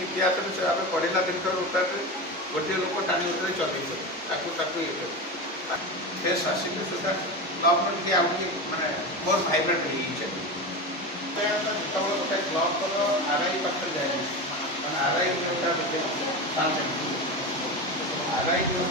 इतिहास पढ़ला दिन गोटे लोक टाणी उतरे चलते आसिक सुधा क्लब मानने मोर भाइब्रेट हो गोटे क्लब आरआई पाखे जाए आरआई आरआई क्लब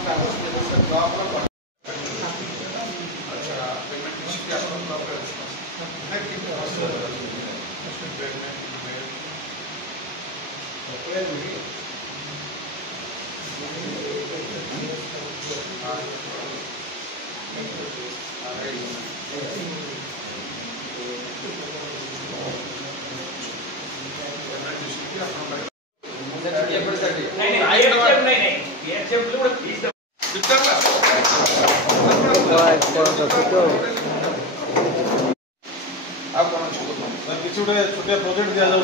छोटे प्रोजेक्ट दिया जाऊ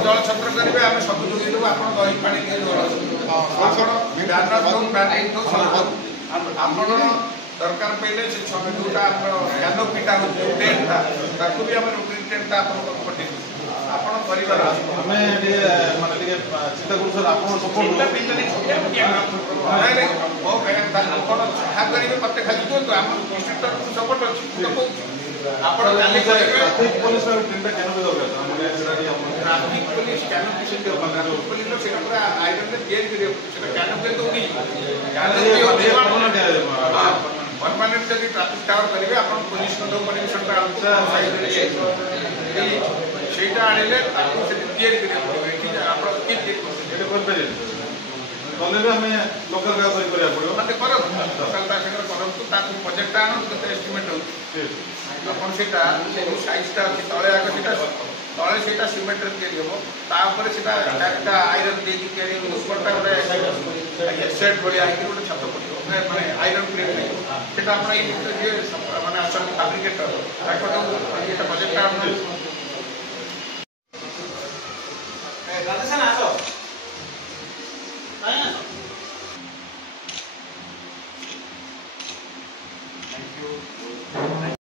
जल छत्र करेंगे आम सब जोड़ी देव आप दही पानी दरकार पहले जोटा कैनोपीटा टेंटा ताकू भी टेंटा पठे आपण परिवार आमे माने चिंता करू सर आपण सपोर्ट मो आपण जहाँ करेंगे मत खाली दिखाँ आम डिस्ट्रिक्ट सपोर्ट अच्छी आपण ट्रैफिक पुलिस टेंटा कैनोपी दरकार ट्रैफिक पुलिस कैनोपी से ट्रैफिक पुलिस पूरा आयरन चेंज कैनोपी तो परमानेंट जब ट्रैफिक टावर करेंगे आप पुलिस परमिशन ସେଇଟା ଆଣିଲେ ତାକୁ ସେଠି ତିଆରି କରିବାକୁ ପଡ଼ିବ ଏଠି ଆପଣ କିଏ ତିଆରି କରୁଛନ୍ତି ଏଇଟା କରିପାରିବେ କଲେ ବି ଆମେ ଲୋକାଲ କାମ କରିବାକୁ ପଡ଼ିବ ମାନେ କରନ୍ତୁ ଲୋକାଲ ତା ସାଙ୍ଗରେ କରନ୍ତୁ ତାକୁ ପ୍ରୋଜେକ୍ଟଟା ଆଣନ୍ତୁ କେତେ ଏଷ୍ଟିମେଟ୍ ହେଉଛି ଆପଣ ସେଇଟା ଯେଉଁ ସାଇଜ୍ଟା ଅଛି ତଳେ ଆଗ ସେଇଟା ତଳେ ସେଇଟା ସିମେଣ୍ଟରେ ତିଆରି ହେବ ତାପରେ ସେଇଟା ଚାରିଟା ଆଇରନ୍ ଦେଇକି ତିଆରି ହେବ ଉପରଟା ଗୋଟେ ସେଟ୍ ଭଳିଆ ହେଇକି ଗୋଟେ ଛାତ ପଡ଼ିବ ମାନେ ଆଇରନ୍ ପ୍ଲେଟ୍ ଲାଗିବ ସେଇଟା ଆପଣ ଏଇ ଭିତରେ ଯିଏ ମାନେ ଅଛନ୍ତି ଫାବ୍ରିକେଟର ତାକୁ ଏଇଟା ପ୍ରୋଜେକ୍ଟଟା ଆପଣ राधेश्याम आसो Thank you.